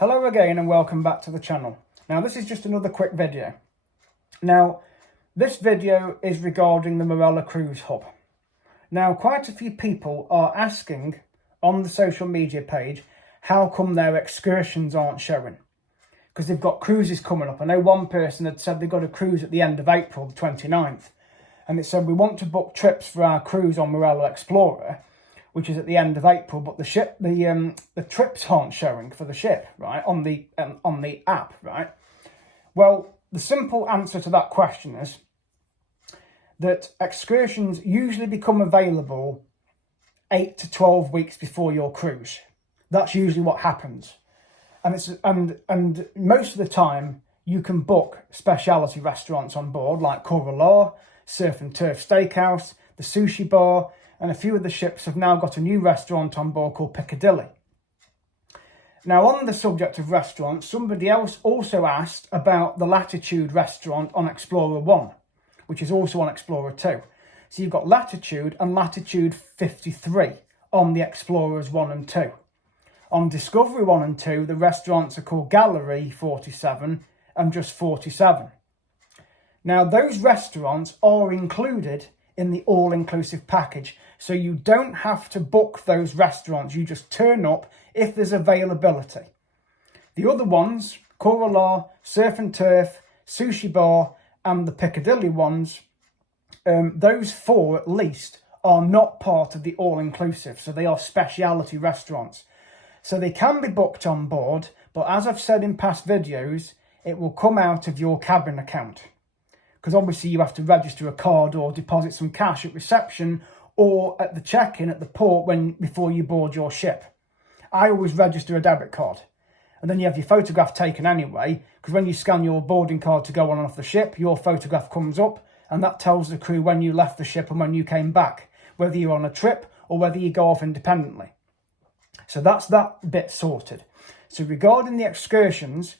Hello again and welcome back to the channel. Now this is just another quick video. Now this video is regarding the MARELLA Cruise Hub. Now quite a few people are asking on the social media page how come their excursions aren't showing, because they've got cruises coming up. I know one person had said they've got a cruise at the end of April the 29th, and it said we want to book trips for our cruise on Marella Explorer, which is at the end of April, but the trips aren't showing for the ship, right, on the app, right? Well, the simple answer to that question is that excursions usually become available 8 to 12 weeks before your cruise. That's usually what happens, and most of the time you can book speciality restaurants on board like Kora, Surf and Turf Steakhouse, the Sushi Bar, and a few of the ships have now got a new restaurant on board called Piccadilly. Now, on the subject of restaurants, somebody else also asked about the Latitude restaurant on Explorer 1, which is also on Explorer 2. So you've got Latitude and Latitude 53 on the Explorers 1 and 2. On Discovery 1 and 2, the restaurants are called Gallery 47 and just 47. Now, those restaurants are included in the all-inclusive package, so you don't have to book those restaurants. You just turn up if there's availability. The other ones, Kora, Surf and Turf, Sushi Bar, and the Piccadilly ones, those four at least are not part of the all-inclusive, so they are speciality restaurants. So they can be booked on board, but as I've said in past videos, it will come out of your cabin account, because obviously you have to register a card or deposit some cash at reception or at the check-in at the port before you board your ship. I always register a debit card, and then you have your photograph taken anyway, because when you scan your boarding card to go on and off the ship, your photograph comes up, and that tells the crew when you left the ship and when you came back, whether you're on a trip or whether you go off independently. So that's that bit sorted. So regarding the excursions,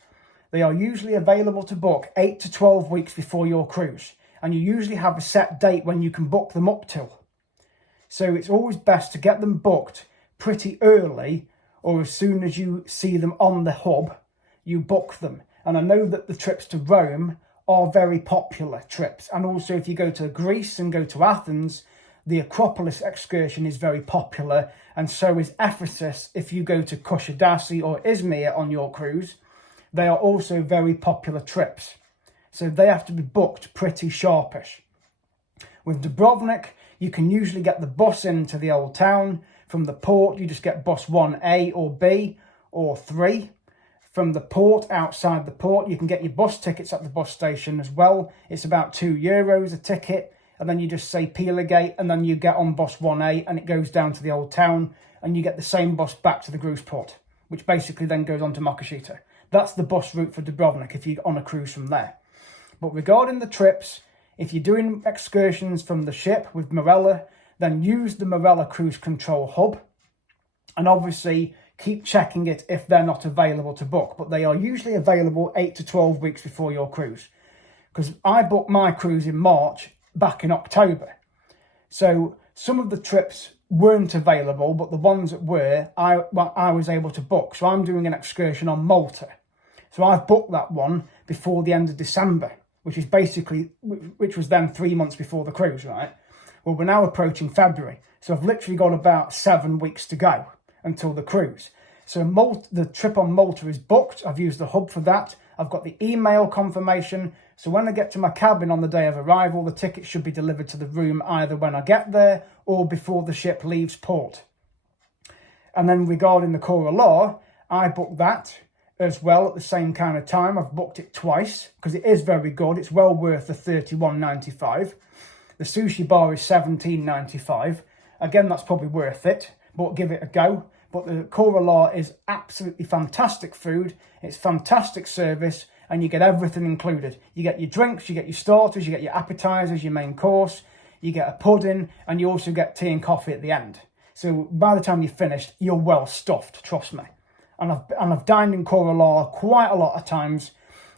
they are usually available to book 8 to 12 weeks before your cruise, and you usually have a set date when you can book them up till. So it's always best to get them booked pretty early, or as soon as you see them on the hub, you book them. And I know that the trips to Rome are very popular trips, and also if you go to Greece and go to Athens, the Acropolis excursion is very popular, and so is Ephesus if you go to Kusadasi or Izmir on your cruise. They are also very popular trips, so they have to be booked pretty sharpish. With Dubrovnik, you can usually get the bus into the old town. From the port, you just get bus 1A or B or 3. From the port, outside the port, you can get your bus tickets at the bus station as well. It's about €2 a ticket, and then you just say Pilegate, and then you get on bus 1A, and it goes down to the old town, and you get the same bus back to the cruise port, which basically then goes on to Makashita. That's the bus route for Dubrovnik if you're on a cruise from there. But regarding the trips, if you're doing excursions from the ship with Marella, then use the Marella Cruise Control Hub. And obviously keep checking it if they're not available to book. But they are usually available 8 to 12 weeks before your cruise. Because I booked my cruise in March back in October. So some of the trips weren't available, but the ones that were, I was able to book. So I'm doing an excursion on Malta. So I've booked that one before the end of December, which was then 3 months before the cruise, right? Well, we're now approaching February. So I've literally got about 7 weeks to go until the cruise. So the trip on Malta is booked. I've used the hub for that. I've got the email confirmation. So when I get to my cabin on the day of arrival, the ticket should be delivered to the room either when I get there or before the ship leaves port. And then regarding the Kora, I booked that as well at the same kind of time. I've booked it twice because it is very good. It's well worth the $31.95. The Sushi Bar is $17.95. Again, that's probably worth it, but give it a go. But the Kora is absolutely fantastic food. It's fantastic service, and you get everything included. You get your drinks, you get your starters, you get your appetizers, your main course, you get a pudding, and you also get tea and coffee at the end. So by the time you're finished, you're well stuffed, trust me. And I've dined in Kora quite a lot of times.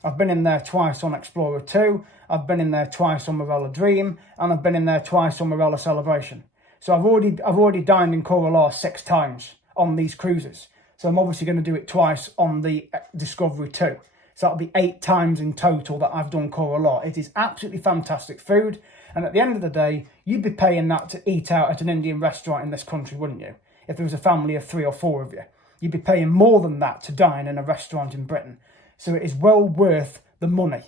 I've been in there twice on Explorer 2, I've been in there twice on Marella Dream, and I've been in there twice on Marella Celebration. So I've already dined in Kora 6 times on these cruises. So I'm obviously going to do it twice on the Discovery too. So that'll be 8 times in total that I've done Kora. It is absolutely fantastic food. And at the end of the day, you'd be paying that to eat out at an Indian restaurant in this country, wouldn't you? If there was a family of 3 or 4 of you. You'd be paying more than that to dine in a restaurant in Britain. So it is well worth the money.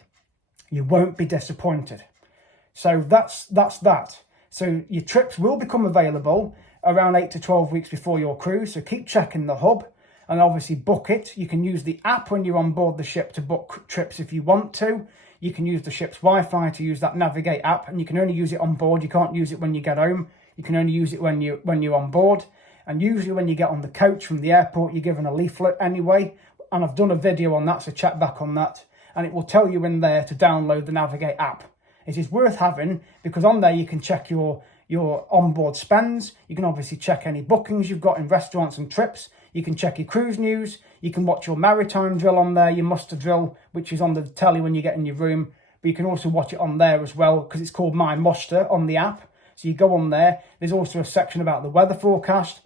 You won't be disappointed. So that's that. So your trips will become available around 8 to 12 weeks before your cruise. So keep checking the hub and obviously book it. You can use the app when you're on board the ship to book trips if you want to. You can use the ship's Wi-Fi to use that Navigate app, and you can only use it on board. You can't use it when you get home. You can only use it when you're on board. And usually when you get on the coach from the airport, you're given a leaflet anyway. And I've done a video on that, so check back on that. And it will tell you in there to download the Navigate app. It is worth having because on there you can check your onboard spends. You can obviously check any bookings you've got in restaurants and trips. You can check your cruise news. You can watch your maritime drill on there, your muster drill, which is on the telly when you get in your room. But you can also watch it on there as well because it's called My Muster on the app. So you go on there. There's also a section about the weather forecast.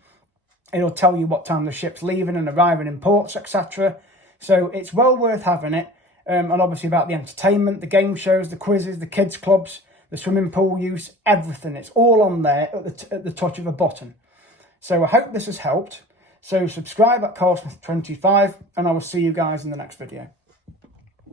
It'll tell you what time the ship's leaving and arriving in ports, etc. So it's well worth having it. And obviously about the entertainment, the game shows, the quizzes, the kids clubs, the swimming pool use, everything. It's all on there at the touch of a button. So I hope this has helped. So subscribe at Carlsmith25 and I will see you guys in the next video.